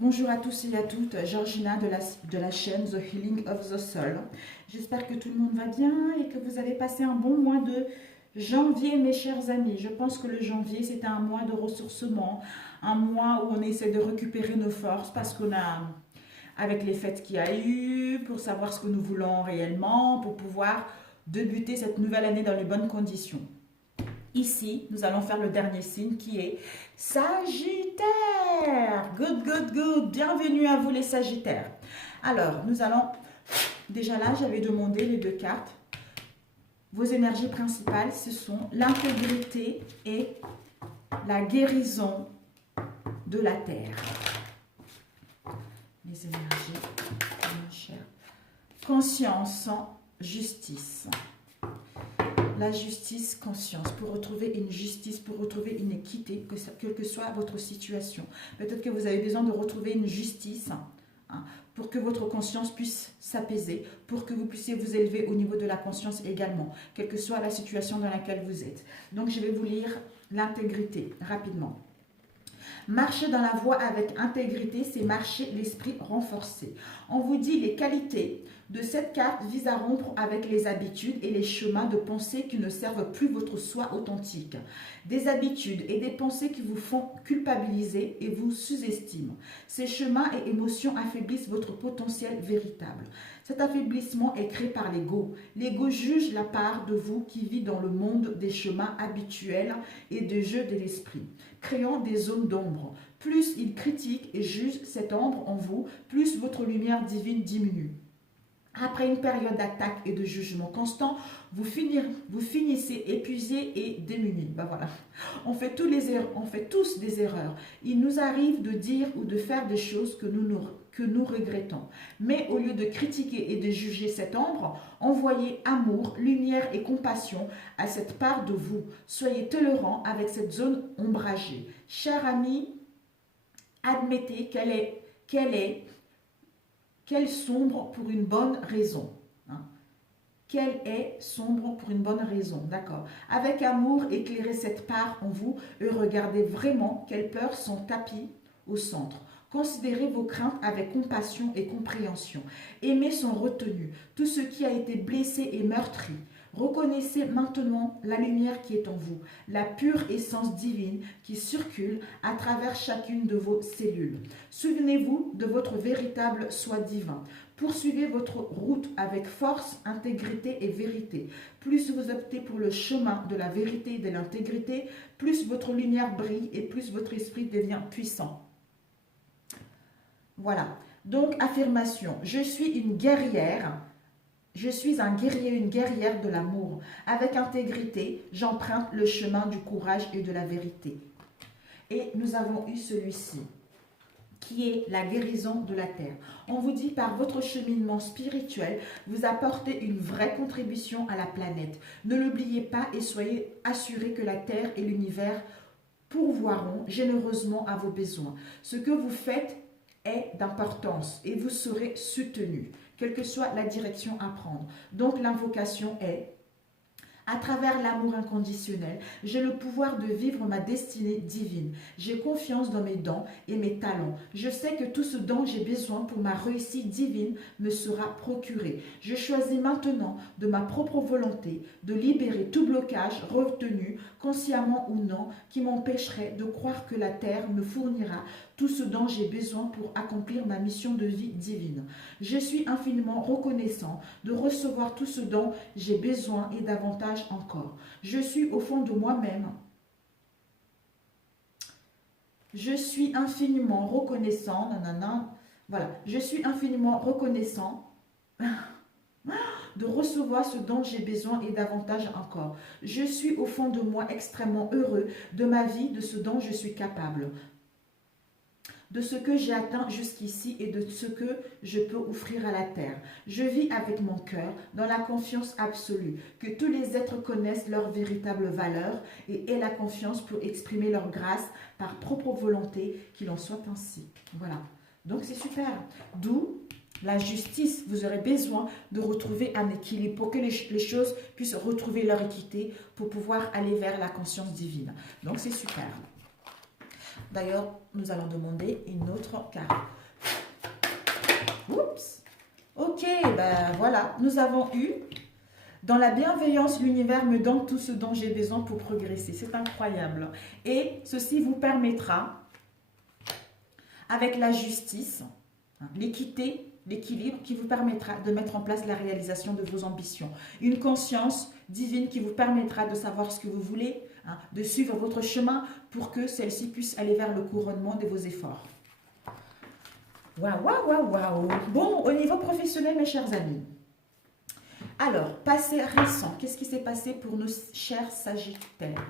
Bonjour à tous et à toutes, Georgina de la chaîne The Healing of the Soul. J'espère que tout le monde va bien et que vous avez passé un bon mois de janvier, mes chers amis. Je pense que le janvier, c'était un mois de ressourcement, un mois où on essaie de récupérer nos forces parce qu'on a, avec les fêtes qu'il y a eu, pour savoir ce que nous voulons réellement, pour pouvoir débuter cette nouvelle année dans les bonnes conditions. Ici, nous allons faire le dernier signe qui est Sagittaire. Good, good, good. Bienvenue à vous les Sagittaires. Alors, nous allons... Déjà là, j'avais demandé les deux cartes. Vos énergies principales, ce sont l'intégrité et la guérison de la Terre. Les énergies, mon cher. Conscience, justice. La justice, conscience, pour retrouver une justice, pour retrouver une équité, quelle que soit votre situation. Peut-être que vous avez besoin de retrouver une justice pour que votre conscience puisse s'apaiser, pour que vous puissiez vous élever au niveau de la conscience également, quelle que soit la situation dans laquelle vous êtes. Donc, je vais vous lire l'intégrité rapidement. Marcher dans la voie avec intégrité, c'est marcher l'esprit renforcé. On vous dit les qualités de cette carte visent à rompre avec les habitudes et les chemins de pensée qui ne servent plus votre soi authentique. Des habitudes et des pensées qui vous font culpabiliser et vous sous-estiment. Ces chemins et émotions affaiblissent votre potentiel véritable. Cet affaiblissement est créé par l'ego. L'ego juge la part de vous qui vit dans le monde des chemins habituels et des jeux de l'esprit, créant des zones d'ombre. Plus il critique et juge cette ombre en vous, plus votre lumière divine diminue. Après une période d'attaque et de jugement constant, vous finissez épuisé et démuni. Ben voilà. On fait tous des erreurs. Il nous arrive de dire ou de faire des choses que nous regrettons. Mais au lieu de critiquer et de juger cette ombre, envoyez amour, lumière et compassion à cette part de vous. Soyez tolérant avec cette zone ombragée. Cher ami, admettez qu'elle sombre pour une bonne raison. Qu'elle est sombre pour une bonne raison, d'accord. Avec amour, éclairez cette part en vous et regardez vraiment quelles peurs sont tapies au centre. Considérez vos craintes avec compassion et compréhension. Aimez sans retenue tout ce qui a été blessé et meurtri. Reconnaissez maintenant la lumière qui est en vous, la pure essence divine qui circule à travers chacune de vos cellules. Souvenez-vous de votre véritable soi divin. Poursuivez votre route avec force, intégrité et vérité. Plus vous optez pour le chemin de la vérité et de l'intégrité, plus votre lumière brille et plus votre esprit devient puissant. Voilà. Donc, affirmation. Je suis une guerrière. Je suis un guerrier, une guerrière de l'amour. Avec intégrité, j'emprunte le chemin du courage et de la vérité. Et nous avons eu celui-ci, qui est la guérison de la terre. On vous dit par votre cheminement spirituel, vous apportez une vraie contribution à la planète. Ne l'oubliez pas et soyez assurés que la terre et l'univers pourvoiront généreusement à vos besoins. Ce que vous faites est d'importance et vous serez soutenu, quelle que soit la direction à prendre. Donc l'invocation est: à travers l'amour inconditionnel, j'ai le pouvoir de vivre ma destinée divine. J'ai confiance dans mes dons et mes talents. Je sais que tout ce dont j'ai besoin pour ma réussite divine me sera procuré. Je choisis maintenant, de ma propre volonté, de libérer tout blocage retenu, consciemment ou non, qui m'empêcherait de croire que la terre me fournira tout ce dont j'ai besoin pour accomplir ma mission de vie divine. Je suis infiniment reconnaissant de recevoir tout ce dont j'ai besoin et davantage encore. Je suis au fond de moi-même. Je suis infiniment reconnaissant. Voilà. Je suis infiniment reconnaissant de recevoir ce dont j'ai besoin et davantage encore. Je suis au fond de moi extrêmement heureux de ma vie, de ce dont je suis capable, de ce que j'ai atteint jusqu'ici et de ce que je peux offrir à la terre. Je vis avec mon cœur dans la confiance absolue, que tous les êtres connaissent leur véritable valeur et aient la confiance pour exprimer leur grâce par propre volonté, qu'il en soit ainsi. Voilà. Donc c'est super. D'où la justice. Vous aurez besoin de retrouver un équilibre pour que les choses puissent retrouver leur équité pour pouvoir aller vers la conscience divine. Donc c'est super. D'ailleurs, nous allons demander une autre carte. Oups. Ok, ben voilà, nous avons eu, dans la bienveillance, l'univers me donne tout ce dont j'ai besoin pour progresser. C'est incroyable. Et ceci vous permettra, avec la justice, l'équité, l'équilibre qui vous permettra de mettre en place la réalisation de vos ambitions. Une conscience divine qui vous permettra de savoir ce que vous voulez, de suivre votre chemin pour que celle-ci puisse aller vers le couronnement de vos efforts. Waouh, waouh, waouh, waouh. Bon, au niveau professionnel, mes chers amis. Alors, passé récent. Qu'est-ce qui s'est passé pour nos chers Sagittaires?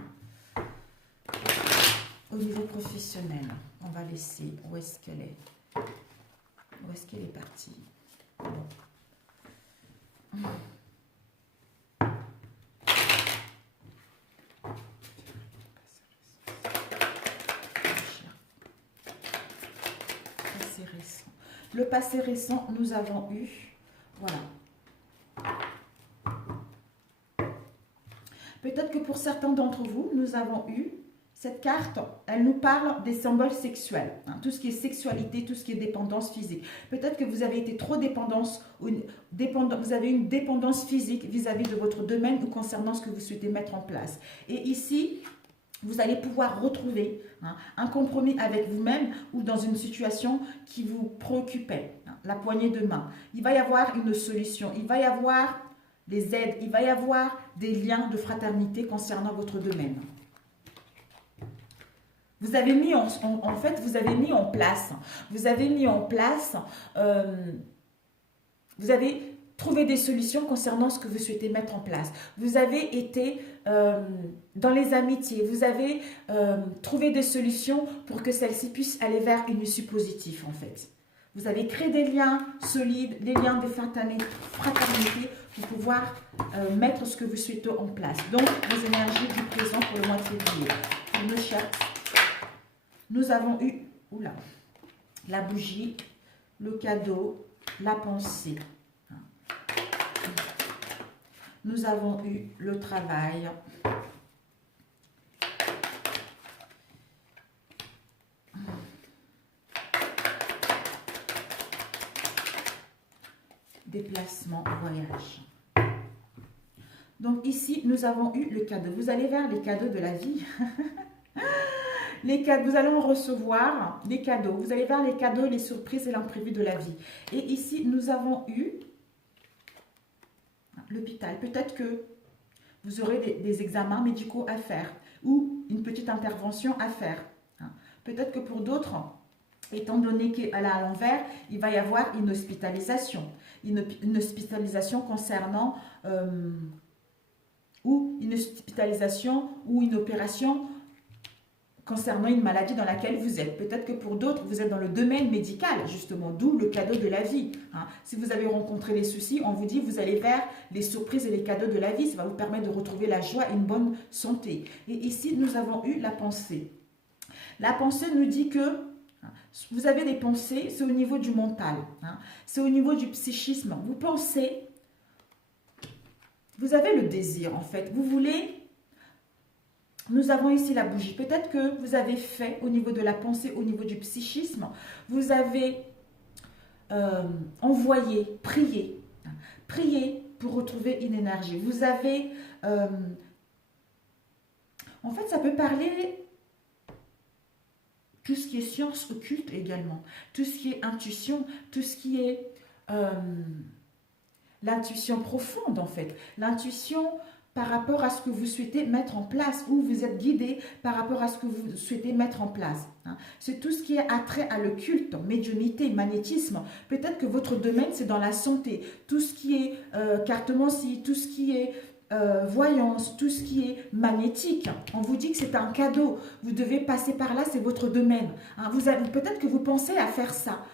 Au niveau professionnel, on va laisser. Où est-ce qu'elle est? Où est-ce qu'elle est partie? Bon. Passé récent. Le passé récent, nous avons eu, voilà. Peut-être que pour certains d'entre vous, nous avons eu cette carte, elle nous parle des symboles sexuels, tout ce qui est sexualité, tout ce qui est dépendance physique. Peut-être que vous avez été trop dépendance, vous avez une dépendance physique vis-à-vis de votre domaine ou concernant ce que vous souhaitez mettre en place. Et ici, vous allez pouvoir retrouver un compromis avec vous-même ou dans une situation qui vous préoccupait, la poignée de main. Il va y avoir une solution, il va y avoir des aides, il va y avoir des liens de fraternité concernant votre domaine. Vous avez mis vous avez mis en place, vous avez trouvé des solutions concernant ce que vous souhaitez mettre en place. Vous avez été dans les amitiés, vous avez trouvé des solutions pour que celles-ci puissent aller vers une issue positive en fait. Vous avez créé des liens solides, des liens de fraternité pour pouvoir mettre ce que vous souhaitez en place. Donc, les énergies du présent pour le mois de février. Pour nos chers, nous avons eu la bougie, le cadeau, la pensée. Nous avons eu le travail. Déplacement, voyage. Donc ici, nous avons eu le cadeau. Vous allez vers les cadeaux de la vie. Les cadeaux, vous allez en recevoir des cadeaux. Vous allez vers les cadeaux, les surprises et l'imprévu de la vie. Et ici, nous avons eu l'hôpital. Peut-être que vous aurez des examens médicaux à faire ou une petite intervention à faire. Peut-être que pour d'autres, étant donné qu'elle est à l'envers, il va y avoir une hospitalisation. Une hospitalisation concernant ou une hospitalisation ou une opération concernant une maladie dans laquelle vous êtes. Peut-être que pour d'autres, vous êtes dans le domaine médical, justement, d'où le cadeau de la vie. Si vous avez rencontré des soucis, on vous dit vous allez vers les surprises et les cadeaux de la vie. Ça va vous permettre de retrouver la joie et une bonne santé. Et ici, nous avons eu la pensée. La pensée nous dit que vous avez des pensées, c'est au niveau du mental, c'est au niveau du psychisme. Vous pensez, vous avez le désir en fait, vous voulez. Nous avons ici la bougie. Peut-être que vous avez fait au niveau de la pensée, au niveau du psychisme, vous avez envoyé, prié pour retrouver une énergie. Vous avez, en fait, ça peut parler tout ce qui est science occulte également, tout ce qui est intuition, tout ce qui est l'intuition profonde en fait, l'intuition par rapport à ce que vous souhaitez mettre en place, ou vous êtes guidé par rapport à ce que vous souhaitez mettre en place. C'est tout ce qui est attrait à le culte, médiumnité, magnétisme. Peut-être que votre domaine, c'est dans la santé. Tout ce qui est cartomancie, tout ce qui est voyance, tout ce qui est magnétique. On vous dit que c'est un cadeau. Vous devez passer par là, c'est votre domaine. Peut-être que vous pensez à faire ça.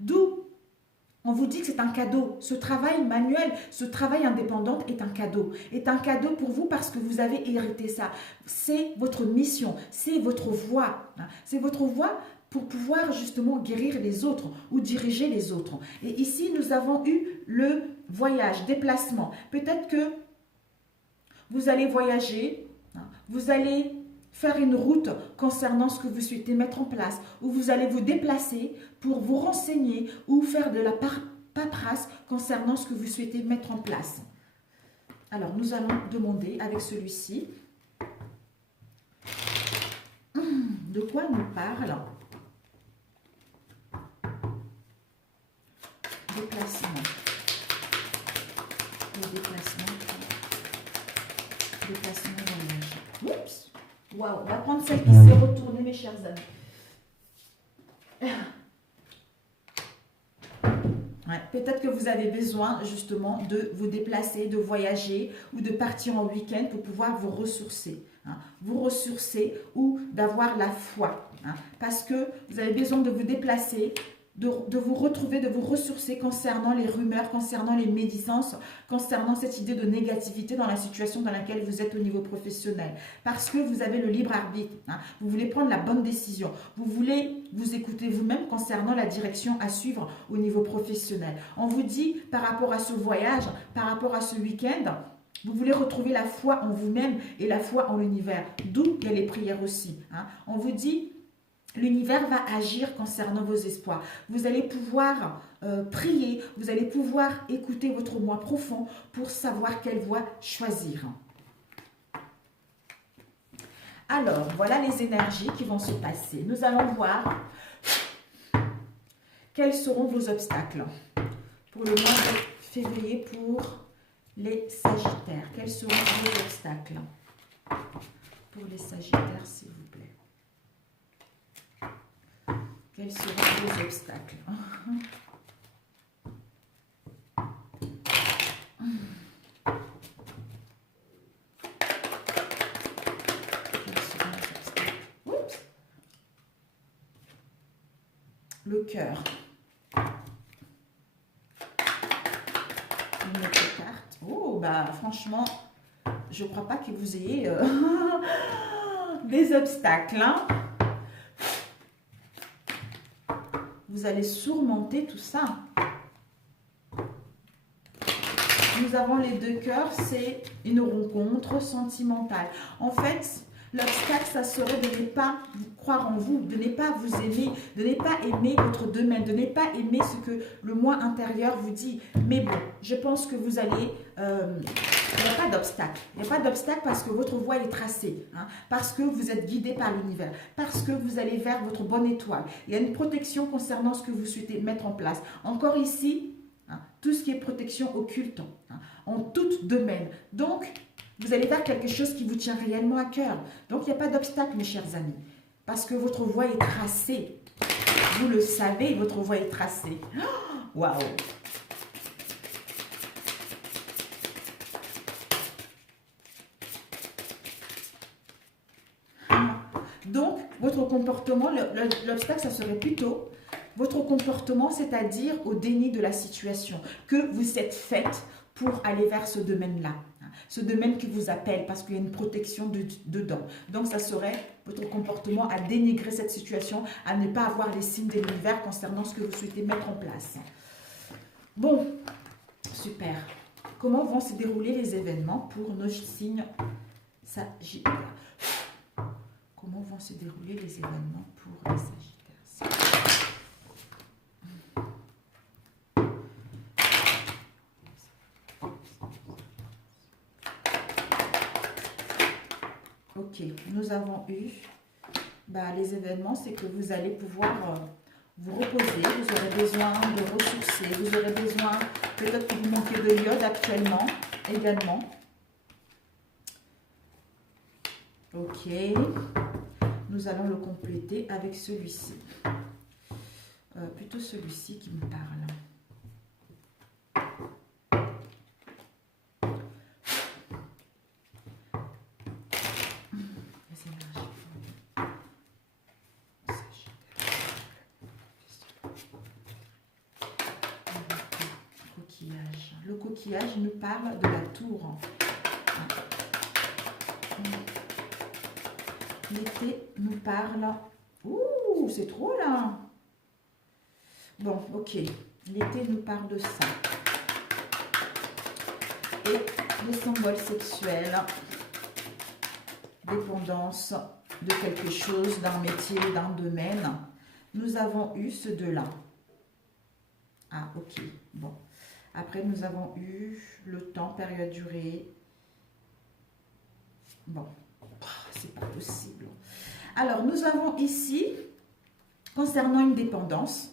D'où on vous dit que c'est un cadeau. Ce travail manuel, ce travail indépendant est un cadeau. Est un cadeau pour vous parce que vous avez hérité ça. C'est votre mission, c'est votre voie. C'est votre voie pour pouvoir justement guérir les autres ou diriger les autres. Et ici, nous avons eu le voyage, déplacement. Peut-être que vous allez voyager, vous allez faire une route concernant ce que vous souhaitez mettre en place, ou vous allez vous déplacer pour vous renseigner ou faire de la paperasse concernant ce que vous souhaitez mettre en place. Alors, nous allons demander avec celui-ci de quoi nous parle. Déplacement. Le déplacement. Déplacement voyage. Oups. Waouh, on va prendre celle qui s'est retournée, mes chers amis. Ouais, peut-être que vous avez besoin justement de vous déplacer, de voyager ou de partir en week-end pour pouvoir vous ressourcer. Hein, vous ressourcer ou d'avoir la foi. Hein, parce que vous avez besoin de vous déplacer, de vous retrouver, de vous ressourcer concernant les rumeurs, concernant les médisances, concernant cette idée de négativité dans la situation dans laquelle vous êtes au niveau professionnel. Parce que vous avez le libre arbitre. Hein, vous voulez prendre la bonne décision. Vous voulez vous écouter vous-même concernant la direction à suivre au niveau professionnel. On vous dit par rapport à ce voyage, par rapport à ce week-end, vous voulez retrouver la foi en vous-même et la foi en l'univers. D'où il y a les prières aussi. Hein. On vous dit... L'univers va agir concernant vos espoirs. Vous allez pouvoir prier, vous allez pouvoir écouter votre moi profond pour savoir quelle voie choisir. Alors, voilà les énergies qui vont se passer. Nous allons voir quels seront vos obstacles pour le mois de février pour les Sagittaires. Quels seront vos obstacles pour les Sagittaires, s'il vous plaît? Quels seront vos obstacles? Oups. Le cœur. Une autre carte. Oh, bah franchement, je ne crois pas que vous ayez des obstacles. Hein. Vous allez surmonter tout ça. Nous avons les deux cœurs, c'est une rencontre sentimentale. En fait, l'obstacle, ça serait de ne pas croire en vous, de ne pas vous aimer, de ne pas aimer votre domaine, de ne pas aimer ce que le moi intérieur vous dit. Mais bon, je pense que vous allez... il n'y a pas d'obstacle. Il n'y a pas d'obstacle parce que votre voie est tracée. Hein, parce que vous êtes guidé par l'univers. Parce que vous allez vers votre bonne étoile. Il y a une protection concernant ce que vous souhaitez mettre en place. Encore ici, hein, tout ce qui est protection occulte. Hein, en tout domaine. Donc, vous allez vers quelque chose qui vous tient réellement à cœur. Donc, il n'y a pas d'obstacle, mes chers amis. Parce que votre voie est tracée. Vous le savez, votre voie est tracée. Waouh! Donc, votre comportement, l'obstacle, ça serait plutôt votre comportement, c'est-à-dire au déni de la situation que vous êtes faite pour aller vers ce domaine-là. Ce domaine qui vous appelle parce qu'il y a une protection dedans. Donc, ça serait votre comportement à dénigrer cette situation, à ne pas avoir les signes de l'univers concernant ce que vous souhaitez mettre en place. Bon, super. Comment vont se dérouler les événements pour nos signes Sagittaires? Comment vont se dérouler les événements pour les Sagittaires? Ok, nous avons eu les événements, c'est que vous allez pouvoir vous reposer, vous aurez besoin de ressourcer, vous aurez besoin, peut-être que vous manquez de iode actuellement également. Ok. Nous allons le compléter avec celui-ci. Plutôt celui-ci qui me parle. Les énergies. Coquillage. Le coquillage nous parle de la tour. L'été nous parle... Ouh, c'est trop là. Bon, ok. L'été nous parle de ça. Et les symboles sexuels. Dépendance. de quelque chose, d'un métier, d'un domaine. Nous avons eu ce 2-là. Ah, ok, bon. Après, nous avons eu le temps, période, durée. Bon, c'est pas possible. Alors, nous avons ici, concernant une dépendance,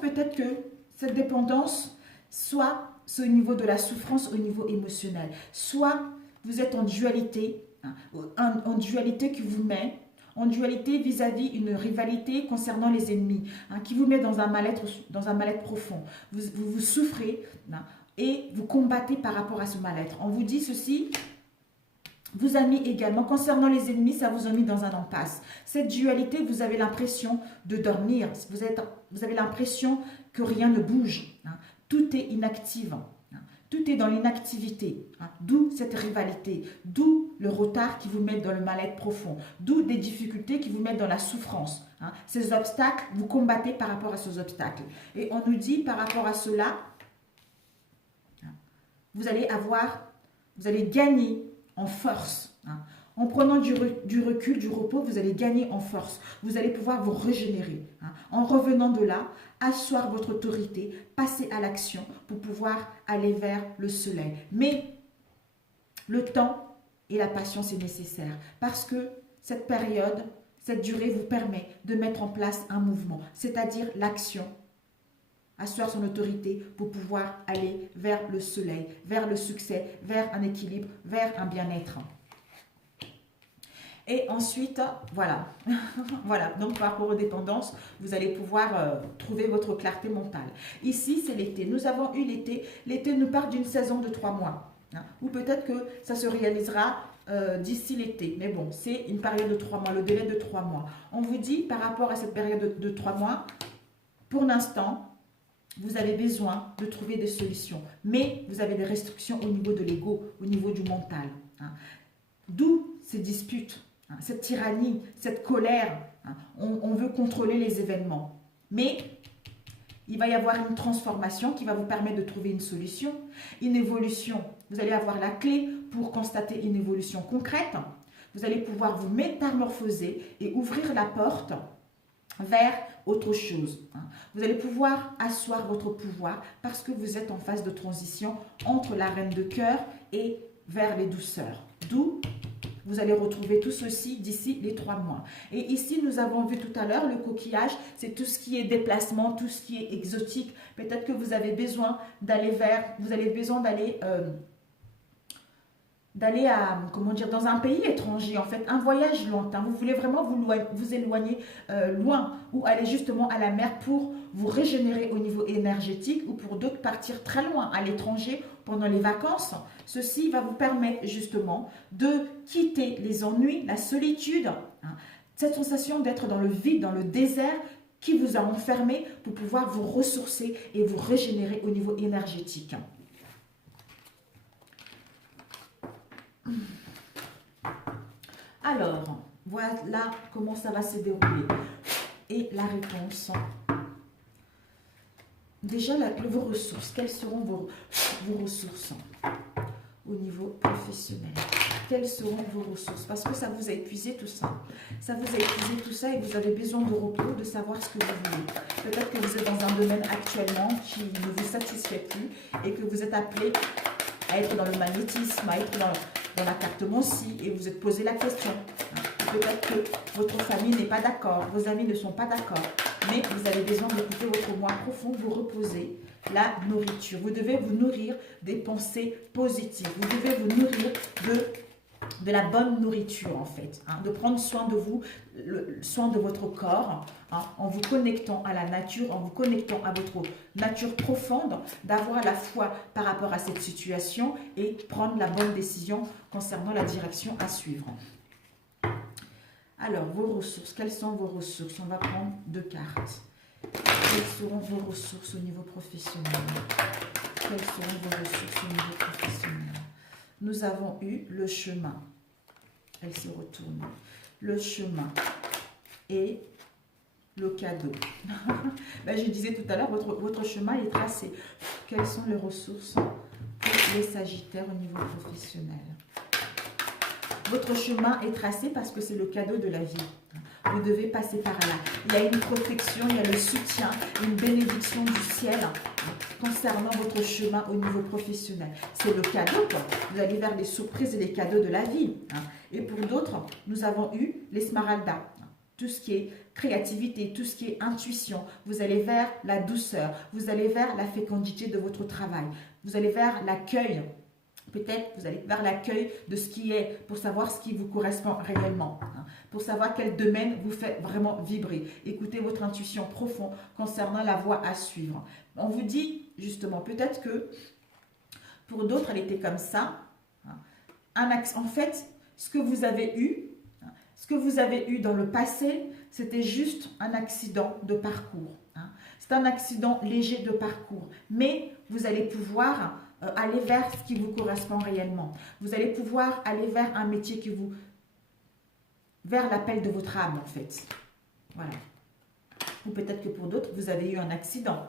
peut-être que cette dépendance, soit c'est au niveau de la souffrance, au niveau émotionnel, soit vous êtes en dualité, hein, en dualité qui vous met, en dualité vis-à-vis une rivalité concernant les ennemis, hein, qui vous met dans un mal-être profond. Vous souffrez, hein, et vous combattez par rapport à ce mal-être. On vous dit ceci, vous a mis également, concernant les ennemis, ça vous a mis dans un impasse. Cette dualité, vous avez l'impression de dormir, vous avez l'impression que rien ne bouge, hein, tout est inactif. Tout est dans l'inactivité, hein, d'où cette rivalité, d'où le retard qui vous met dans le mal-être profond, d'où des difficultés qui vous mettent dans la souffrance. Hein. Ces obstacles, vous combattez par rapport à ces obstacles. Et on nous dit par rapport à cela, hein, vous allez gagner en force. Hein. En prenant du recul, du repos, vous allez gagner en force. Vous allez pouvoir vous régénérer. Hein. En revenant de là, asseoir votre autorité, passer à l'action pour pouvoir aller vers le soleil. Mais le temps et la patience est nécessaire parce que cette période, cette durée vous permet de mettre en place un mouvement, c'est-à-dire l'action. Asseoir son autorité pour pouvoir aller vers le soleil, vers le succès, vers un équilibre, vers un bien-être. Et ensuite, voilà, voilà, donc par rapport aux dépendances, vous allez pouvoir trouver votre clarté mentale. Ici, c'est l'été. Nous avons eu l'été. L'été nous part d'une saison de 3 mois. Hein, ou peut-être que ça se réalisera d'ici l'été. Mais bon, c'est une période de 3 mois, le délai de 3 mois. On vous dit, par rapport à cette période de 3 mois, pour l'instant, vous avez besoin de trouver des solutions. Mais vous avez des restrictions au niveau de l'ego, au niveau du mental. Hein. D'où ces disputes. Cette tyrannie, cette colère, hein, on veut contrôler les événements. Mais il va y avoir une transformation qui va vous permettre de trouver une solution, une évolution. Vous allez avoir la clé pour constater une évolution concrète. Vous allez pouvoir vous métamorphoser et ouvrir la porte vers autre chose. Vous allez pouvoir asseoir votre pouvoir parce que vous êtes en phase de transition entre la reine de cœur et vers les douceurs. D'où vous allez retrouver tout ceci d'ici les 3 mois. Et ici, nous avons vu tout à l'heure, le coquillage, c'est tout ce qui est déplacement, tout ce qui est exotique. Peut-être que vous avez besoin d'aller dans un pays étranger, en fait, un voyage lointain. Vous voulez vraiment vous éloigner loin ou aller justement à la mer pour vous régénérer au niveau énergétique ou pour d'autres partir très loin à l'étranger pendant les vacances. Ceci va vous permettre justement de quitter les ennuis, la solitude, hein, cette sensation d'être dans le vide, dans le désert qui vous a enfermé pour pouvoir vous ressourcer et vous régénérer au niveau énergétique. Alors, voilà comment ça va se dérouler. Et la réponse. Déjà, vos ressources. Quelles seront vos ressources au niveau professionnel? Quelles seront vos ressources? Parce que ça vous a épuisé tout ça. Ça vous a épuisé tout ça et vous avez besoin de repos, de savoir ce que vous voulez. Peut-être que vous êtes dans un domaine actuellement qui ne vous satisfait plus et que vous êtes appelé à être dans le magnétisme, à être dans la carte Monsi et vous êtes posé la question. Peut-être que votre famille n'est pas d'accord, vos amis ne sont pas d'accord, mais vous avez besoin d'écouter votre moi profond, vous reposer, la nourriture. Vous devez vous nourrir des pensées positives, vous devez vous nourrir de la bonne nourriture en fait, hein, de prendre soin de vous, soin de votre corps, hein, en vous connectant à la nature, en vous connectant à votre nature profonde, d'avoir la foi par rapport à cette situation et prendre la bonne décision concernant la direction à suivre. Alors, vos ressources, quelles sont vos ressources? On va prendre 2 cartes. Quelles seront vos ressources au niveau professionnel? Quelles seront vos ressources au niveau professionnel? Nous avons eu le chemin. Elle se retourne. Le chemin et le cadeau. Ben, je disais tout à l'heure, votre chemin est tracé. Quelles sont les ressources pour les Sagittaires au niveau professionnel? Votre chemin est tracé parce que c'est le cadeau de la vie. Vous devez passer par là. Il y a une protection, il y a le soutien, une bénédiction du ciel concernant votre chemin au niveau professionnel. C'est le cadeau, quoi. Vous allez vers les surprises et les cadeaux de la vie. Et pour d'autres, nous avons eu les smaragdas. Tout ce qui est créativité, tout ce qui est intuition. Vous allez vers la douceur, vous allez vers la fécondité de votre travail. Vous allez vers l'accueil. Peut-être vous allez vers l'accueil de ce qui est, pour savoir ce qui vous correspond réellement, pour savoir quel domaine vous fait vraiment vibrer. Écoutez votre intuition profonde concernant la voie à suivre. On vous dit justement, peut-être que pour d'autres, elle était comme ça. En fait, ce que vous avez eu dans le passé, c'était juste un accident de parcours. C'est un accident léger de parcours. Mais vous allez pouvoir aller vers ce qui vous correspond réellement. Vous allez pouvoir aller vers un métier qui vous... vers l'appel de votre âme, en fait. Voilà. Ou peut-être que pour d'autres, vous avez eu un accident.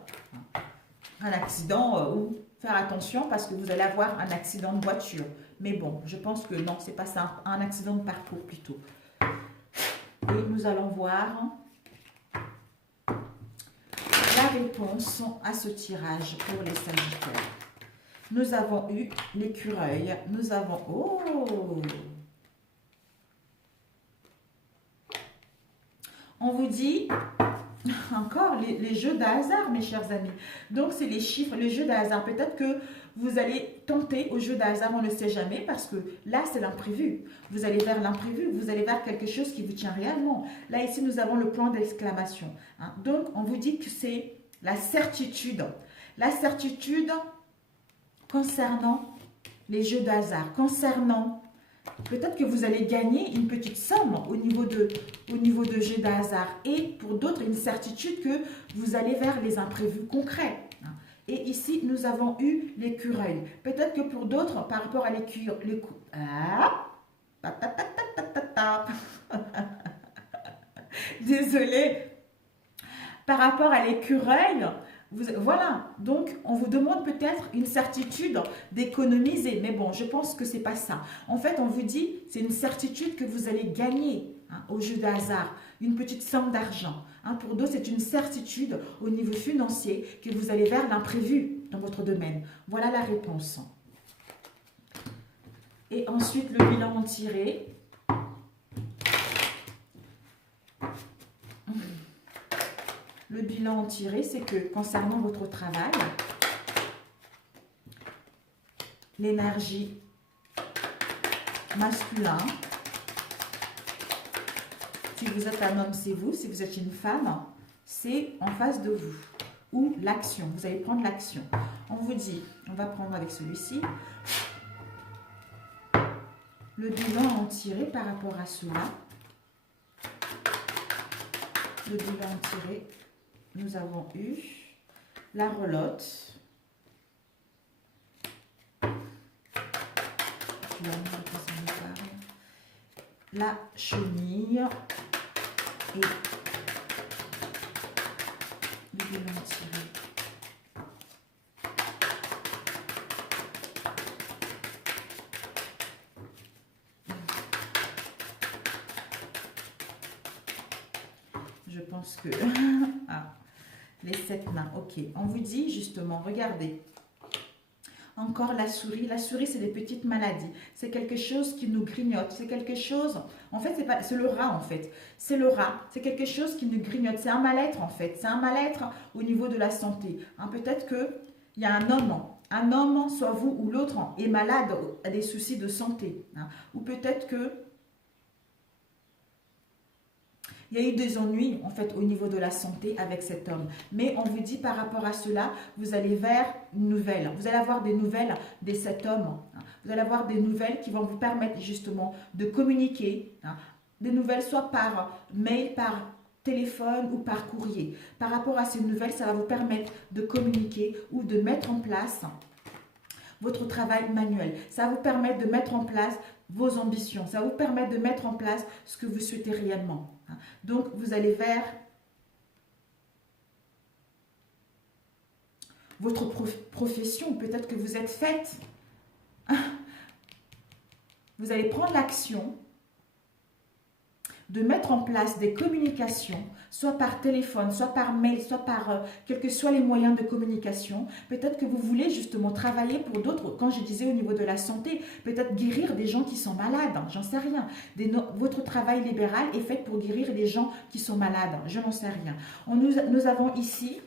Un accident où faire attention parce que vous allez avoir un accident de voiture. Mais bon, je pense que non, c'est pas ça. Un accident de parcours plutôt. Et nous allons voir la réponse à ce tirage pour les Sagittaires. Nous avons eu l'écureuil. Nous avons... Oh! On vous dit... Encore les jeux de hasard, mes chers amis. Donc, c'est les chiffres, les jeux de hasard. Peut-être que vous allez tenter au jeu de hasard, on ne sait jamais, parce que là, c'est l'imprévu. Vous allez vers l'imprévu, vous allez vers quelque chose qui vous tient réellement. Là, ici, nous avons le point d'exclamation. Donc, on vous dit que c'est la certitude. La certitude concernant les jeux de hasard, concernant... Peut-être que vous allez gagner une petite somme au niveau de jeux de hasard. Et pour d'autres, une certitude que vous allez vers les imprévus concrets. Et ici, nous avons eu l'écureuil. Peut-être que pour d'autres, par rapport à l'écureuil... Désolée. Par rapport à l'écureuil... Voilà, donc on vous demande peut-être une certitude d'économiser, mais bon, je pense que c'est pas ça. En fait, on vous dit, c'est une certitude que vous allez gagner au jeu de hasard, une petite somme d'argent. Pour d'autres, c'est une certitude au niveau financier que vous allez vers l'imprévu dans votre domaine. Voilà la réponse. Et ensuite, le bilan tiré. Le bilan tiré, c'est que concernant votre travail, l'énergie masculine, si vous êtes un homme, c'est vous, si vous êtes une femme, c'est en face de vous. Ou l'action, vous allez prendre l'action. On vous dit, on va prendre avec celui-ci, le bilan tiré par rapport à cela. Le bilan tiré. Nous avons eu la relote, la chenille et le bilan tiré. Je pense que... les 7 mains, ok. On vous dit justement, regardez. Encore la souris. La souris, c'est des petites maladies. C'est quelque chose qui nous grignote. C'est quelque chose... En fait, c'est le rat, en fait. C'est le rat. C'est quelque chose qui nous grignote. C'est un mal-être, en fait. C'est un mal-être au niveau de la santé. Peut-être qu'il y a un homme, soit vous ou l'autre, est malade, a des soucis de santé. Ou peut-être que il y a eu des ennuis, en fait, au niveau de la santé avec cet homme. Mais on vous dit, par rapport à cela, vous allez vers une nouvelle. Vous allez avoir des nouvelles de cet homme. Vous allez avoir des nouvelles qui vont vous permettre, justement, de communiquer. Des nouvelles, soit par mail, par téléphone ou par courrier. Par rapport à ces nouvelles, ça va vous permettre de communiquer ou de mettre en place votre travail manuel. Ça va vous permettre de mettre en place vos ambitions. Ça va vous permettre de mettre en place ce que vous souhaitez réellement. Donc, vous allez vers votre profession. Peut-être que vous êtes faite vous allez prendre l'action de mettre en place des communications, soit par téléphone, soit par mail, soit par quels que soient les moyens de communication. Peut-être que vous voulez justement travailler pour d'autres, quand je disais au niveau de la santé, peut-être guérir des gens qui sont malades, j'en sais rien. Votre travail libéral est fait pour guérir des gens qui sont malades, je n'en sais rien. Nous avons ici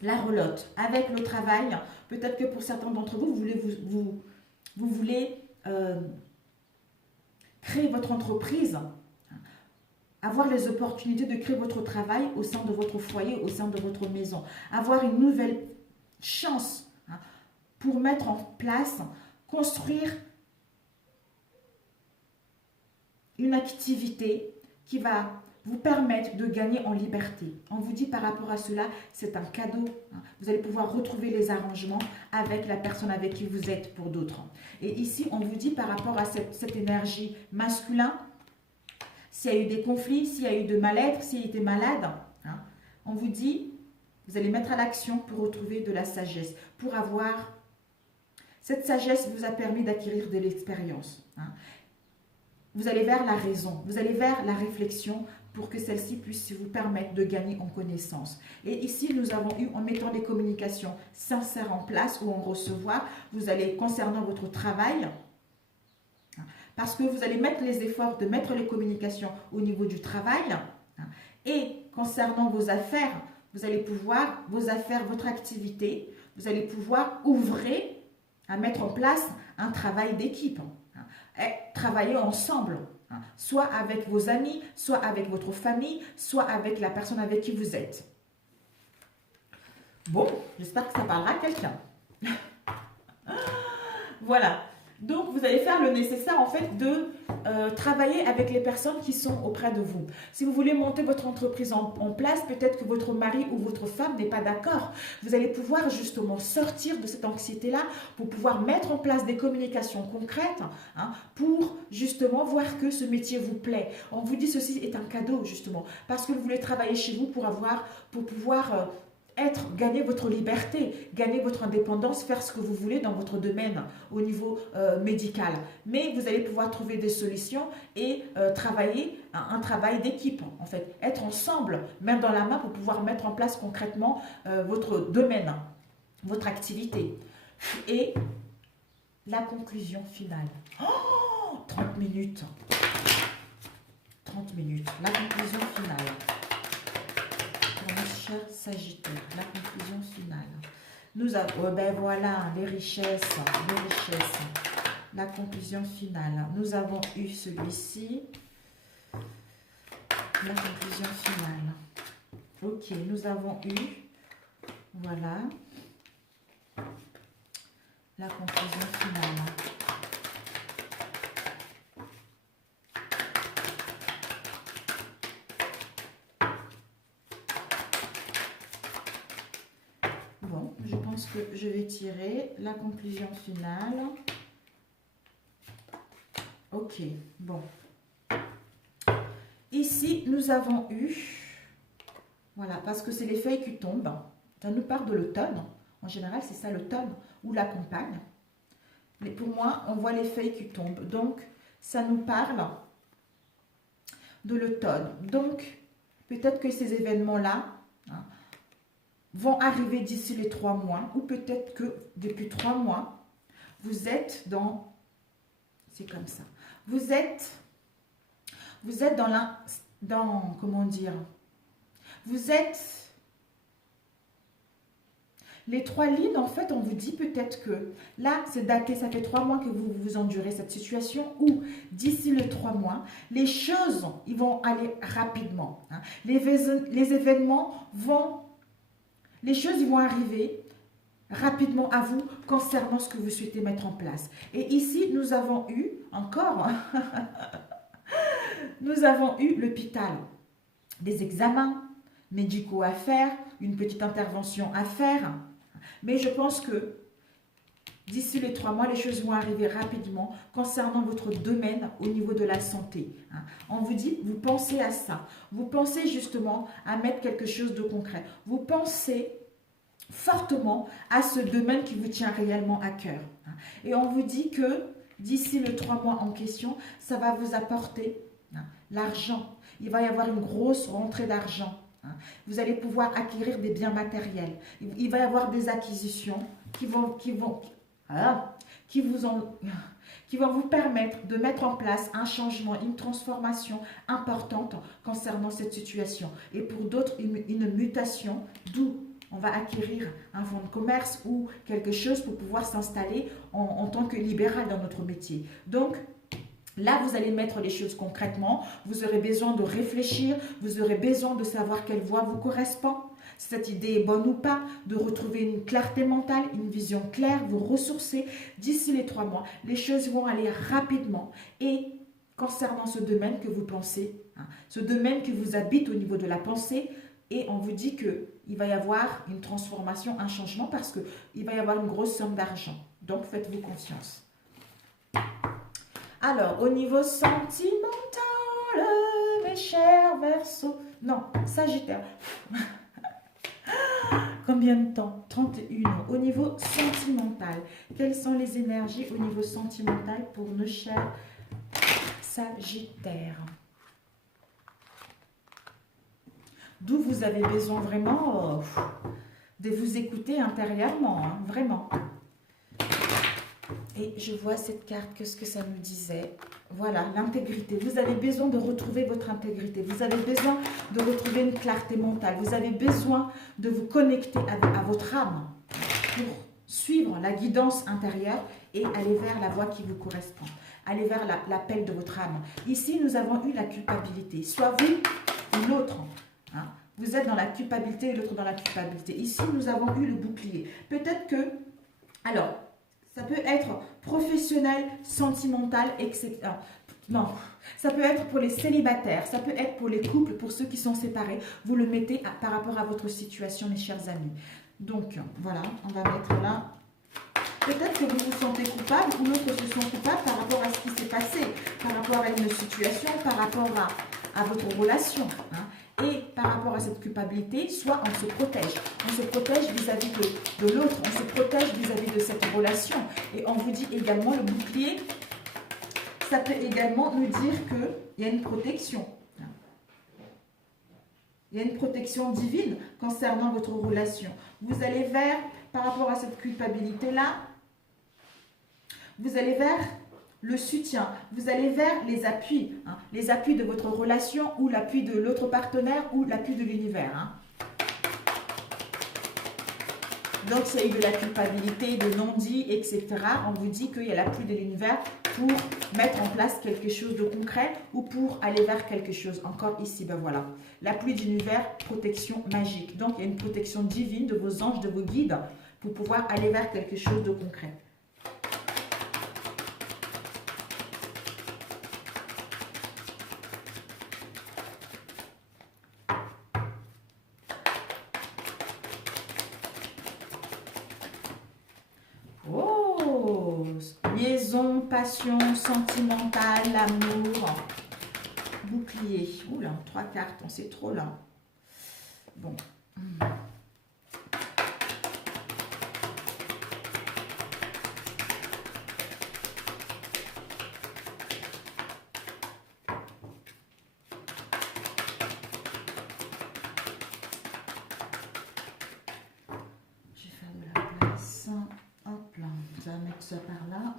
la relote avec le travail. Peut-être que pour certains d'entre vous, vous voulez créer votre entreprise, avoir les opportunités de créer votre travail au sein de votre foyer, au sein de votre maison. Avoir une nouvelle chance pour mettre en place, construire une activité qui va vous permettre de gagner en liberté. On vous dit par rapport à cela, c'est un cadeau. Vous allez pouvoir retrouver les arrangements avec la personne avec qui vous êtes pour d'autres. Et ici, on vous dit par rapport à cette énergie masculine, s'il y a eu des conflits, s'il y a eu de mal-être, s'il était malade, on vous dit, vous allez mettre à l'action pour retrouver de la sagesse, pour avoir... Cette sagesse vous a permis d'acquérir de l'expérience. Vous allez vers la raison, vous allez vers la réflexion pour que celle-ci puisse vous permettre de gagner en connaissance. Et ici, nous avons eu, en mettant des communications sincères en place ou en recevoir, vous allez, concernant votre travail, parce que vous allez mettre les efforts de mettre les communications au niveau du travail. Et concernant vos affaires, vous allez pouvoir, vos affaires, votre activité, vous allez pouvoir ouvrir à mettre en place un travail d'équipe. Travailler ensemble, soit avec vos amis, soit avec votre famille, soit avec la personne avec qui vous êtes. Bon, j'espère que ça parlera à quelqu'un. Voilà. Donc, vous allez faire le nécessaire, en fait, de travailler avec les personnes qui sont auprès de vous. Si vous voulez monter votre entreprise en place, peut-être que votre mari ou votre femme n'est pas d'accord. Vous allez pouvoir justement sortir de cette anxiété-là pour pouvoir mettre en place des communications concrètes pour justement voir que ce métier vous plaît. On vous dit ceci est un cadeau, justement, parce que vous voulez travailler chez vous pour pouvoir... gagner votre liberté, gagner votre indépendance, faire ce que vous voulez dans votre domaine au niveau médical. Mais vous allez pouvoir trouver des solutions et travailler un travail d'équipe, en fait. Être ensemble, main dans la main pour pouvoir mettre en place concrètement votre domaine, votre activité. Et la conclusion finale. Oh, 30 minutes. 30 minutes. La conclusion finale. Cher Sagittaire, la conclusion finale. Nous avons, ben voilà, les richesses, la conclusion finale. Nous avons eu celui-ci, la conclusion finale. Ok, nous avons eu, voilà, la conclusion finale. Je pense que je vais tirer la conclusion finale. Ok, bon. Ici, nous avons eu, voilà, parce que c'est les feuilles qui tombent. Ça nous parle de l'automne. En général, c'est ça l'automne ou la campagne. Mais pour moi, on voit les feuilles qui tombent. Donc, ça nous parle de l'automne. Donc, peut-être que ces événements-là... vont arriver d'ici les 3 mois, ou peut-être que depuis 3 mois, vous êtes dans, c'est comme ça, vous êtes comment dire, vous êtes, les 3 lignes, en fait, on vous dit peut-être que, là, c'est daté, ça fait 3 mois que vous endurez cette situation, ou d'ici les 3 mois, les choses, ils vont aller rapidement. Les événements vont... Les choses vont arriver rapidement à vous concernant ce que vous souhaitez mettre en place. Et ici, nous avons eu, encore, nous avons eu l'hôpital. Des examens médicaux à faire, une petite intervention à faire. Mais je pense que d'ici les 3 mois, les choses vont arriver rapidement concernant votre domaine au niveau de la santé. On vous dit, vous pensez à ça. Vous pensez justement à mettre quelque chose de concret. Vous pensez fortement à ce domaine qui vous tient réellement à cœur. Et on vous dit que d'ici le 3 mois en question, ça va vous apporter l'argent. Il va y avoir une grosse rentrée d'argent. Vous allez pouvoir acquérir des biens matériels. Il va y avoir des acquisitions qui vont vous permettre de mettre en place un changement, une transformation importante concernant cette situation. Et pour d'autres, une mutation, d'où on va acquérir un fonds de commerce ou quelque chose pour pouvoir s'installer en tant que libéral dans notre métier. Donc, là, vous allez mettre les choses concrètement. Vous aurez besoin de réfléchir. Vous aurez besoin de savoir quelle voie vous correspond. Si cette idée est bonne ou pas. De retrouver une clarté mentale, une vision claire, vous ressourcer. D'ici les 3 mois, les choses vont aller rapidement. Et concernant ce domaine que vous pensez, ce domaine qui vous habite au niveau de la pensée, et on vous dit qu'il va y avoir une transformation, un changement parce qu'il va y avoir une grosse somme d'argent. Donc, faites-vous confiance. Alors, au niveau sentimental, mes chers Verseaux. Non, Sagittaire. Combien de temps? 31 ans. Au niveau sentimental, quelles sont les énergies au niveau sentimental pour nos chers Sagittaires? D'où vous avez besoin vraiment de vous écouter intérieurement, vraiment. Et je vois cette carte, qu'est-ce que ça nous disait? Voilà, l'intégrité. Vous avez besoin de retrouver votre intégrité. Vous avez besoin de retrouver une clarté mentale. Vous avez besoin de vous connecter à votre âme pour suivre la guidance intérieure et aller vers la voie qui vous correspond. Aller vers l'appel de votre âme. Ici, nous avons eu la culpabilité. Soit vous ou l'autre. Vous êtes dans la culpabilité et l'autre dans la culpabilité. Ici, nous avons eu le bouclier. Peut-être que... Alors... ça peut être professionnel, sentimental, etc. Non, ça peut être pour les célibataires, ça peut être pour les couples, pour ceux qui sont séparés. Vous le mettez par rapport à votre situation, mes chers amis. Donc, voilà, on va mettre là. Peut-être que vous vous sentez coupable ou l'autre se sent coupable par rapport à ce qui s'est passé, par rapport à une situation, par rapport à votre relation. Et par rapport à cette culpabilité, soit on se protège. On se protège vis-à-vis de l'autre. On se protège vis-à-vis de cette relation. Et on vous dit également, le bouclier, ça peut également nous dire qu'il y a une protection. Il y a une protection divine concernant votre relation. Vous allez vers, par rapport à cette culpabilité-là, vous allez vers... le soutien, vous allez vers les appuis de votre relation ou l'appui de l'autre partenaire ou l'appui de l'univers. Donc, s'il y a eu de la culpabilité, de non-dit, etc., on vous dit qu'il y a l'appui de l'univers pour mettre en place quelque chose de concret ou pour aller vers quelque chose. Encore ici, ben voilà. L'appui de l'univers, protection magique. Donc, il y a une protection divine de vos anges, de vos guides pour pouvoir aller vers quelque chose de concret. Liaison, passion, sentimentale, l'amour, bouclier. Oula, 3 cartes, on sait trop là. Bon. Je vais faire de la place. Hop là, on va mettre ça par là.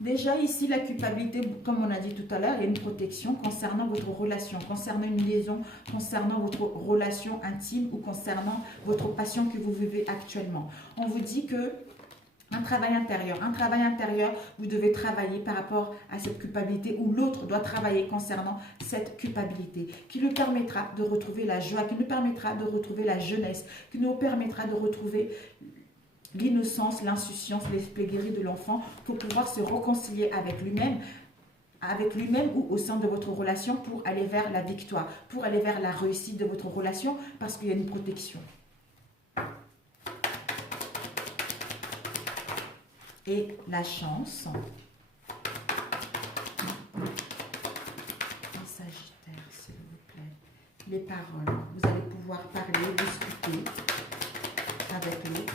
Déjà ici, la culpabilité, comme on a dit tout à l'heure, il y a une protection concernant votre relation, concernant une liaison, concernant votre relation intime ou concernant votre passion que vous vivez actuellement. On vous dit que un travail intérieur, vous devez travailler par rapport à cette culpabilité ou l'autre doit travailler concernant cette culpabilité qui lui permettra de retrouver la joie, qui nous permettra de retrouver la jeunesse, qui nous permettra de retrouver l'innocence, l'insouciance, l'esprit guéri de l'enfant pour pouvoir se réconcilier avec lui-même ou au sein de votre relation pour aller vers la victoire, pour aller vers la réussite de votre relation parce qu'il y a une protection. Et la chance. Sagittaire, s'il vous plaît. Les paroles. Vous allez pouvoir pouvoir parler, discuter avec l'autre.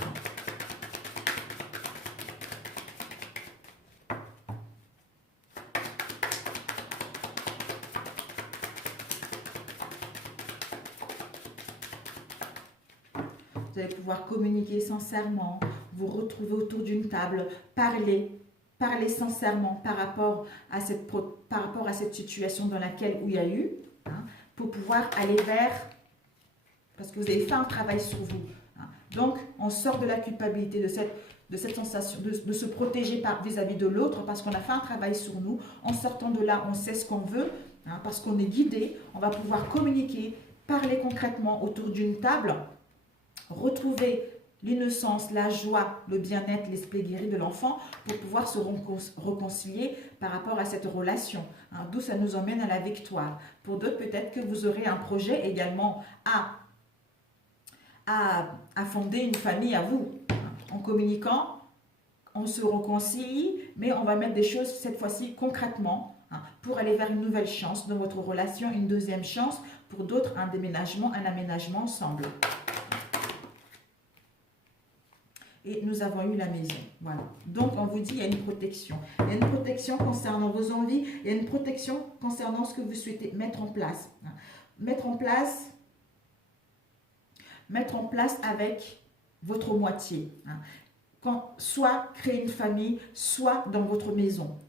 Vous allez pouvoir communiquer sincèrement, vous retrouver autour d'une table, parler sincèrement par rapport à cette situation dans laquelle il y a eu, hein, pour pouvoir aller vers, parce que vous avez fait un travail sur vous. Hein. Donc, on sort de la culpabilité, de cette sensation, de se protéger vis-à-vis de l'autre, parce qu'on a fait un travail sur nous. En sortant de là, on sait ce qu'on veut, hein, parce qu'on est guidé, on va pouvoir communiquer, parler concrètement autour d'une table, retrouver l'innocence, la joie, le bien-être, l'esprit guéri de l'enfant pour pouvoir se réconcilier par rapport à cette relation. Hein, d'où ça nous emmène à la victoire. Pour d'autres, peut-être que vous aurez un projet également à fonder une famille à vous. Hein, en communiquant, on se réconcilie, mais on va mettre des choses cette fois-ci concrètement, hein, pour aller vers une nouvelle chance dans votre relation, une deuxième chance. Pour d'autres, un déménagement, un aménagement ensemble. Et nous avons eu la maison. Voilà. Donc, on vous dit, il y a une protection. Il y a une protection concernant vos envies. Il y a une protection concernant ce que vous souhaitez mettre en place. Mettre en place avec votre moitié. Soit créer une famille, soit dans votre maison.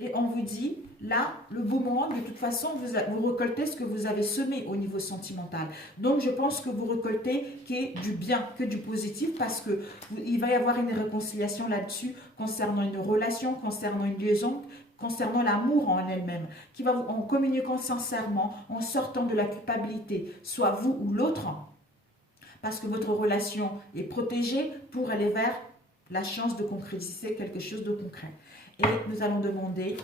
Et on vous dit, là, le beau moment, de toute façon, vous récoltez ce que vous avez semé au niveau sentimental. Donc, je pense que vous récoltez du bien, que du positif, parce qu'il va y avoir une réconciliation là-dessus concernant une relation, concernant une liaison, concernant l'amour en elle-même, qui va en communiquant sincèrement, en sortant de la culpabilité, soit vous ou l'autre, parce que votre relation est protégée pour aller vers la chance de concrétiser quelque chose de concret. Et nous allons demander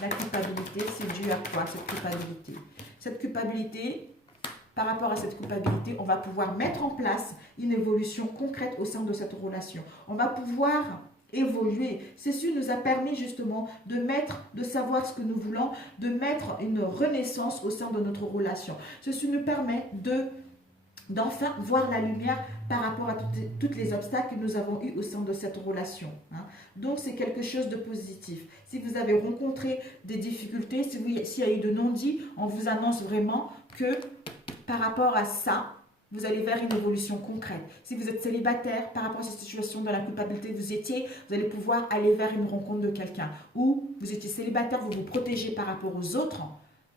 la culpabilité, c'est dû à quoi cette culpabilité? Cette culpabilité, par rapport à cette culpabilité, on va pouvoir mettre en place une évolution concrète au sein de cette relation. On va pouvoir évoluer. Ceci nous a permis justement de savoir ce que nous voulons, de mettre une renaissance au sein de notre relation. Ceci nous permet d'enfin voir la lumière par rapport à toutes les obstacles que nous avons eus au sein de cette relation. Hein. Donc, c'est quelque chose de positif. Si vous avez rencontré des difficultés, s'il y a eu de non-dits, on vous annonce vraiment que par rapport à ça, vous allez vers une évolution concrète. Si vous êtes célibataire, par rapport à cette situation dans la culpabilité vous allez pouvoir aller vers une rencontre de quelqu'un. Ou vous étiez célibataire, vous vous protégez par rapport aux autres,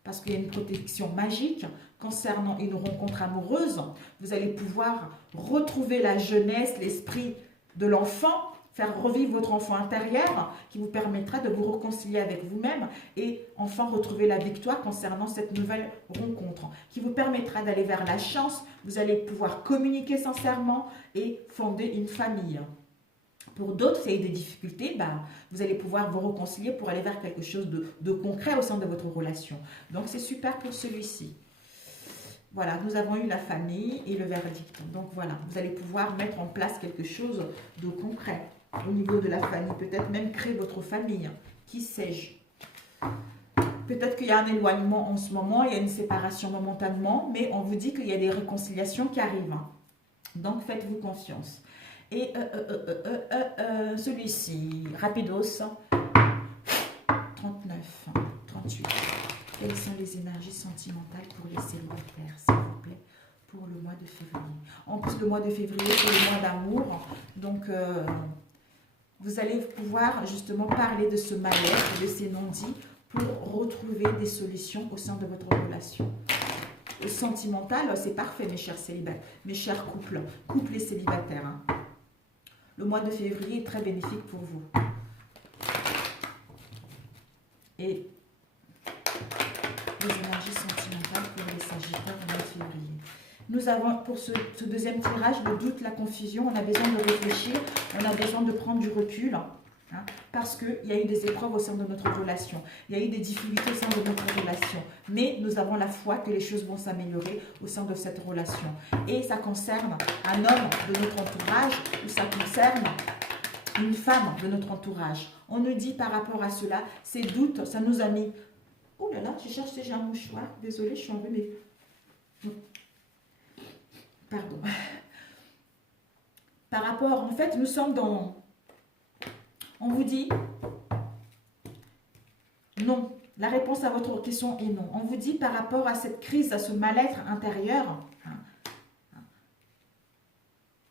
parce qu'il y a une protection magique concernant une rencontre amoureuse. Vous allez pouvoir retrouver la jeunesse, l'esprit de l'enfant, faire revivre votre enfant intérieur qui vous permettra de vous réconcilier avec vous-même et enfin retrouver la victoire concernant cette nouvelle rencontre qui vous permettra d'aller vers la chance. Vous allez pouvoir communiquer sincèrement et fonder une famille. Pour d'autres, s'il y a des difficultés, vous allez pouvoir vous réconcilier pour aller vers quelque chose de concret au sein de votre relation. Donc, c'est super pour celui-ci. Voilà, nous avons eu la famille et le verdict. Donc, voilà, vous allez pouvoir mettre en place quelque chose de concret au niveau de la famille. Peut-être même créer votre famille. Qui sais-je? Peut-être qu'il y a un éloignement en ce moment, il y a une séparation momentanément, mais on vous dit qu'il y a des réconciliations qui arrivent. Donc, faites-vous confiance. Et celui-ci, rapidos, 39, 38. Quelles sont les énergies sentimentales pour les célibataires, s'il vous plaît, pour le mois de février? En plus, le mois de février, c'est le mois d'amour. Donc, vous allez pouvoir justement parler de ce mal-être, de ces non-dits, pour retrouver des solutions au sein de votre relation. Sentimental, c'est parfait, mes chers célibataires, mes chers couples et célibataires. Hein. Le mois de février est très bénéfique pour vous. Et les énergies sentimentales pour les sagittaires au mois de février. Nous avons pour ce deuxième tirage le doute, la confusion. On a besoin de réfléchir, on a besoin de prendre du recul. Hein, parce qu'il y a eu des épreuves au sein de notre relation. Il y a eu des difficultés au sein de notre relation. Mais nous avons la foi que les choses vont s'améliorer au sein de cette relation. Et ça concerne un homme de notre entourage ou ça concerne une femme de notre entourage. On nous dit par rapport à cela, ces doutes, ça nous a mis... Oh là là, j'ai cherché, j'ai un mouchoir. Désolée, je suis enrhumée. pardon. Par rapport, en fait, nous sommes dans... On vous dit non. La réponse à votre question est non. On vous dit par rapport à cette crise, à ce mal-être intérieur,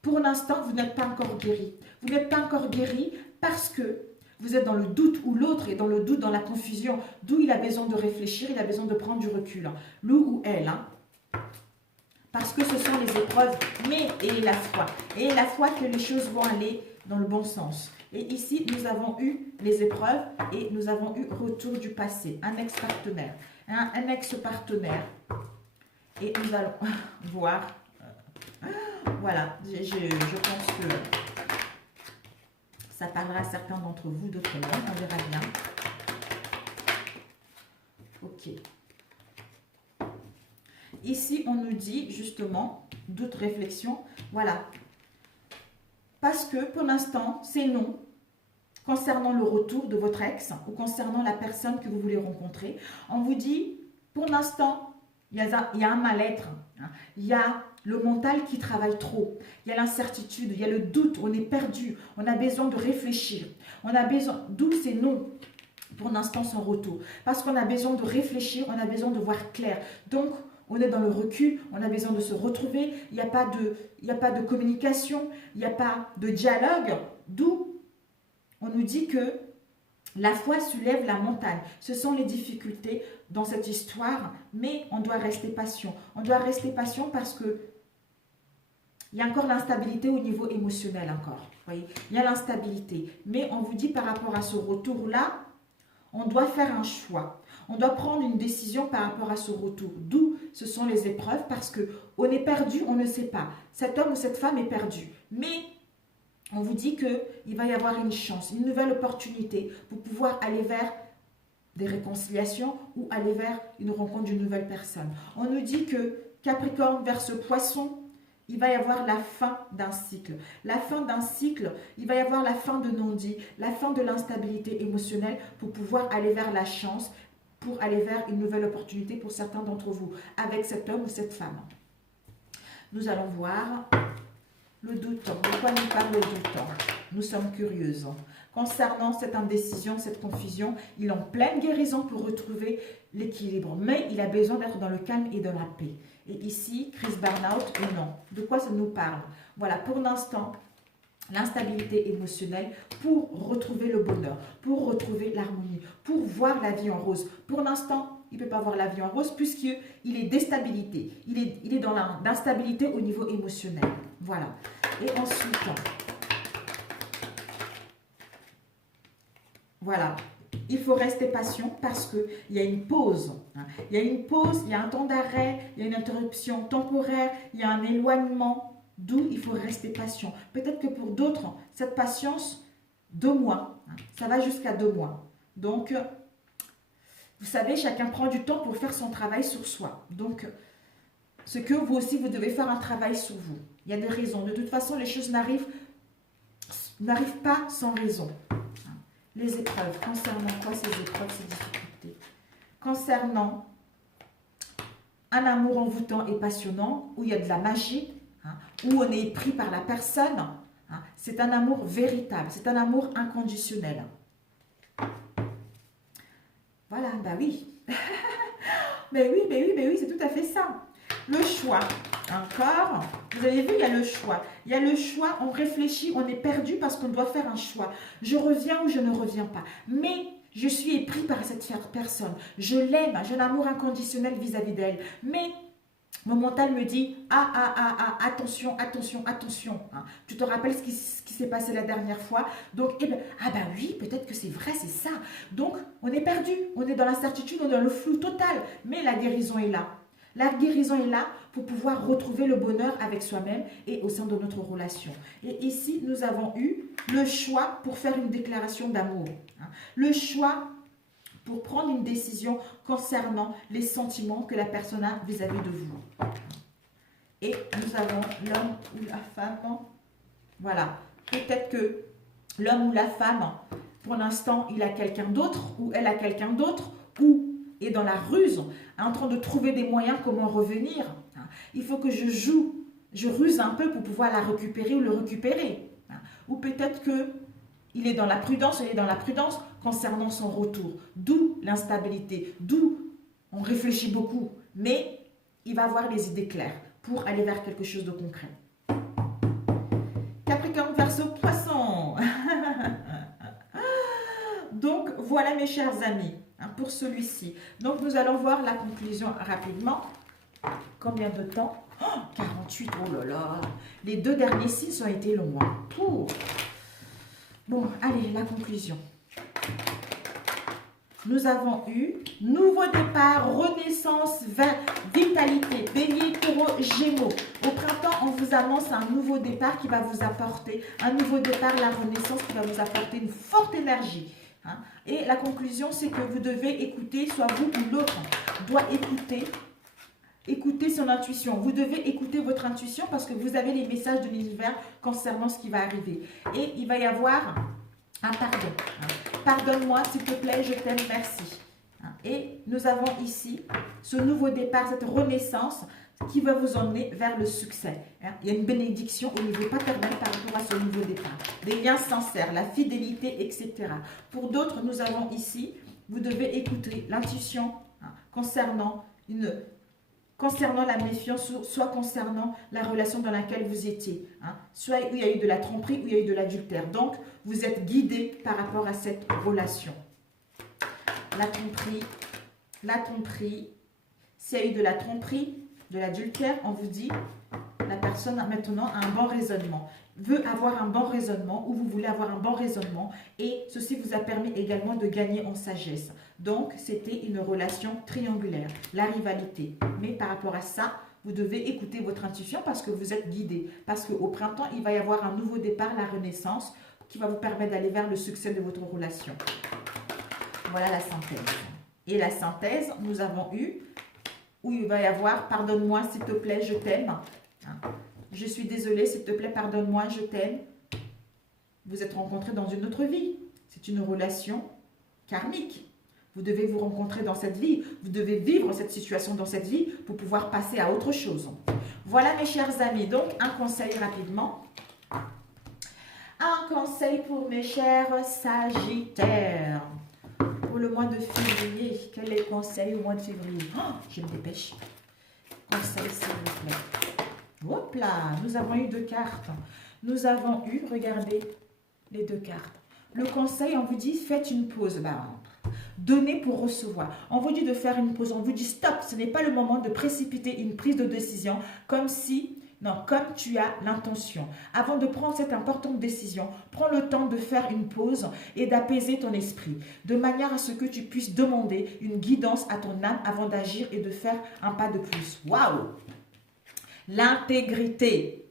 pour l'instant, vous n'êtes pas encore guéri. Vous n'êtes pas encore guéri parce que vous êtes dans le doute ou l'autre est dans le doute, dans la confusion. D'où il a besoin de réfléchir, il a besoin de prendre du recul. Lui ou elle. Parce que ce sont les épreuves, mais et la foi. Et la foi que les choses vont aller dans le bon sens. Et ici, nous avons eu les épreuves et nous avons eu retour du passé. Un ex-partenaire. Un ex-partenaire. Et nous allons voir... Voilà, je pense que ça parlera à certains d'entre vous, d'autres non, on verra bien. Ok. Ici, on nous dit justement, d'autres réflexions, voilà. Parce que pour l'instant, c'est non concernant le retour de votre ex ou concernant la personne que vous voulez rencontrer. On vous dit, pour l'instant, il y a un mal-être, il y a le mental qui travaille trop, il y a l'incertitude, il y a le doute, on est perdu, on a besoin de réfléchir, on a besoin, d'où c'est non pour l'instant sans retour, parce qu'on a besoin de réfléchir, on a besoin de voir clair, donc on est dans le recul, on a besoin de se retrouver, il n'y a pas de communication, il n'y a pas de dialogue, d'où on nous dit que la foi soulève la montagne. Ce sont les difficultés dans cette histoire, mais on doit rester patient. On doit rester patient parce que il y a encore l'instabilité au niveau émotionnel encore. Voyez, il y a l'instabilité. Mais on vous dit par rapport à ce retour-là, on doit faire un choix. On doit prendre une décision par rapport à ce retour. D'où ce sont les épreuves parce qu'on est perdu, on ne sait pas. Cet homme ou cette femme est perdu. Mais on vous dit qu'il va y avoir une chance, une nouvelle opportunité pour pouvoir aller vers des réconciliations ou aller vers une rencontre d'une nouvelle personne. On nous dit que Capricorne vers ce poisson, il va y avoir la fin d'un cycle. La fin d'un cycle, il va y avoir la fin de non-dit, la fin de l'instabilité émotionnelle pour pouvoir aller vers la chance, pour aller vers une nouvelle opportunité pour certains d'entre vous, avec cet homme ou cette femme. Nous allons voir le doute. De quoi nous parle le doute? Nous sommes curieuses. Concernant cette indécision, cette confusion, il est en pleine guérison pour retrouver l'équilibre. Mais il a besoin d'être dans le calme et dans la paix. Et ici, crise burn-out, non. De quoi ça nous parle? Voilà, pour l'instant, l'instabilité émotionnelle pour retrouver le bonheur, pour retrouver l'harmonie, pour voir la vie en rose. Pour l'instant, il ne peut pas voir la vie en rose puisqu'il est déstabilisé. Il est dans l'instabilité au niveau émotionnel. Voilà. Et ensuite, voilà. Il faut rester patient parce qu'il y a une pause. Il y a une pause, il y a un temps d'arrêt, il y a une interruption temporaire, il y a un éloignement. D'où il faut rester patient. Peut-être que pour d'autres, cette patience, 2 mois. Ça va jusqu'à 2 mois. Donc, vous savez, chacun prend du temps pour faire son travail sur soi. Donc, ce que vous aussi, vous devez faire un travail sur vous. Il y a des raisons. De toute façon, les choses n'arrivent pas sans raison. Les épreuves. Concernant quoi ces épreuves, ces difficultés? Concernant un amour envoûtant et passionnant, où il y a de la magie, où on est pris par la personne. C'est un amour véritable. C'est un amour inconditionnel. Voilà, bah oui. mais oui, c'est tout à fait ça. Le choix. Encore, vous avez vu, il y a le choix. Il y a le choix, on réfléchit, on est perdu parce qu'on doit faire un choix. Je reviens ou je ne reviens pas. Mais je suis épris par cette personne. Je l'aime, j'ai un amour inconditionnel vis-à-vis d'elle. Mais mon mental me dit, attention. Tu te rappelles ce qui s'est passé la dernière fois? Donc, oui, peut-être que c'est vrai, c'est ça. Donc, on est perdu, on est dans l'incertitude, on est dans le flou total. Mais la guérison est là. La guérison est là pour pouvoir retrouver le bonheur avec soi-même et au sein de notre relation. Et ici, nous avons eu le choix pour faire une déclaration d'amour. Le choix pour prendre une décision concernant les sentiments que la personne a vis-à-vis de vous. Et nous avons l'homme ou la femme. Voilà. Peut-être que l'homme ou la femme, pour l'instant, il a quelqu'un d'autre ou elle a quelqu'un d'autre ou est dans la ruse, en train de trouver des moyens comment revenir. Il faut que je joue je ruse un peu pour pouvoir la récupérer ou le récupérer. Hein. Ou peut-être que il est dans la prudence, elle est dans la prudence concernant son retour. D'où l'instabilité, d'où on réfléchit beaucoup. Mais il va avoir les idées claires pour aller vers quelque chose de concret. Capricorne, Verseau, Poisson. Donc, voilà mes chers amis, hein, pour celui-ci. Donc, nous allons voir la conclusion rapidement. Combien de temps? 48, oh là là. Les 2 derniers signes ont été longs. Hein. Bon, allez, la conclusion. Nous avons eu nouveau départ, renaissance, vitalité, Bélier, Taureau, Gémeaux. Au printemps, on vous annonce un nouveau départ qui va vous apporter, un nouveau départ, la renaissance qui va vous apporter une forte énergie. Hein. Et la conclusion, c'est que vous devez écouter, soit vous ou l'autre doit écouter son intuition. Vous devez écouter votre intuition parce que vous avez les messages de l'univers concernant ce qui va arriver. Et il va y avoir un pardon. Hein. Pardonne-moi, s'il te plaît, je t'aime, merci. Et nous avons ici ce nouveau départ, cette renaissance qui va vous emmener vers le succès. Il y a une bénédiction au niveau paternel par rapport à ce nouveau départ. Des liens sincères, la fidélité, etc. Pour d'autres, nous avons ici, vous devez écouter l'intuition concernant la méfiance, soit concernant la relation dans laquelle vous étiez. Soit où il y a eu de la tromperie, où il y a eu de l'adultère. Donc, vous êtes guidé par rapport à cette relation. La tromperie, s'il y a eu de la tromperie, de l'adultère, on vous dit, la personne maintenant a un bon raisonnement, veut avoir un bon raisonnement, ou vous voulez avoir un bon raisonnement, et ceci vous a permis également de gagner en sagesse. Donc, c'était une relation triangulaire, la rivalité. Mais par rapport à ça, vous devez écouter votre intuition parce que vous êtes guidé. Parce qu'au printemps, il va y avoir un nouveau départ, la renaissance, qui va vous permettre d'aller vers le succès de votre relation. Voilà la synthèse. Et la synthèse, nous avons eu, où il va y avoir, pardonne-moi, s'il te plaît, je t'aime. Je suis désolée, s'il te plaît, pardonne-moi, je t'aime. Vous êtes rencontrés dans une autre vie. C'est une relation karmique. Vous devez vous rencontrer dans cette vie. Vous devez vivre cette situation dans cette vie pour pouvoir passer à autre chose. Voilà mes chers amis. Donc, un conseil rapidement. Un conseil pour mes chers Sagittaires. Pour le mois de février. Quel est le conseil au mois de février? Je me dépêche. Conseil, s'il vous plaît. Hop là, nous avons eu 2 cartes. Nous avons eu, regardez, les 2 cartes. Le conseil, on vous dit, faites une pause. Donnez pour recevoir. On vous dit de faire une pause. On vous dit stop. Ce n'est pas le moment de précipiter une prise de décision comme tu as l'intention. Avant de prendre cette importante décision, prends le temps de faire une pause et d'apaiser ton esprit, de manière à ce que tu puisses demander une guidance à ton âme avant d'agir et de faire un pas de plus. Waouh! L'intégrité.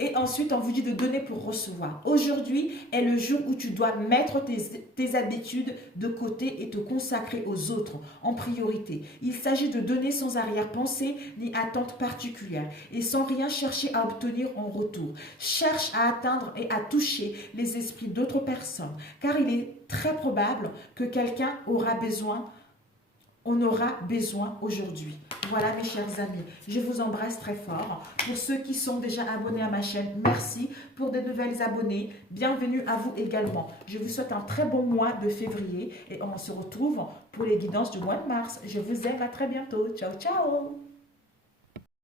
Et ensuite, on vous dit de donner pour recevoir. Aujourd'hui est le jour où tu dois mettre tes habitudes de côté et te consacrer aux autres en priorité. Il s'agit de donner sans arrière-pensée ni attente particulière et sans rien chercher à obtenir en retour. Cherche à atteindre et à toucher les esprits d'autres personnes, car il est très probable que quelqu'un aura besoin aujourd'hui. Voilà mes chers amis, je vous embrasse très fort. Pour ceux qui sont déjà abonnés à ma chaîne, merci. Pour de nouvelles abonnés, bienvenue à vous également. Je vous souhaite un très bon mois de février et on se retrouve pour les guidances du mois de mars. Je vous aime, à très bientôt. Ciao, ciao.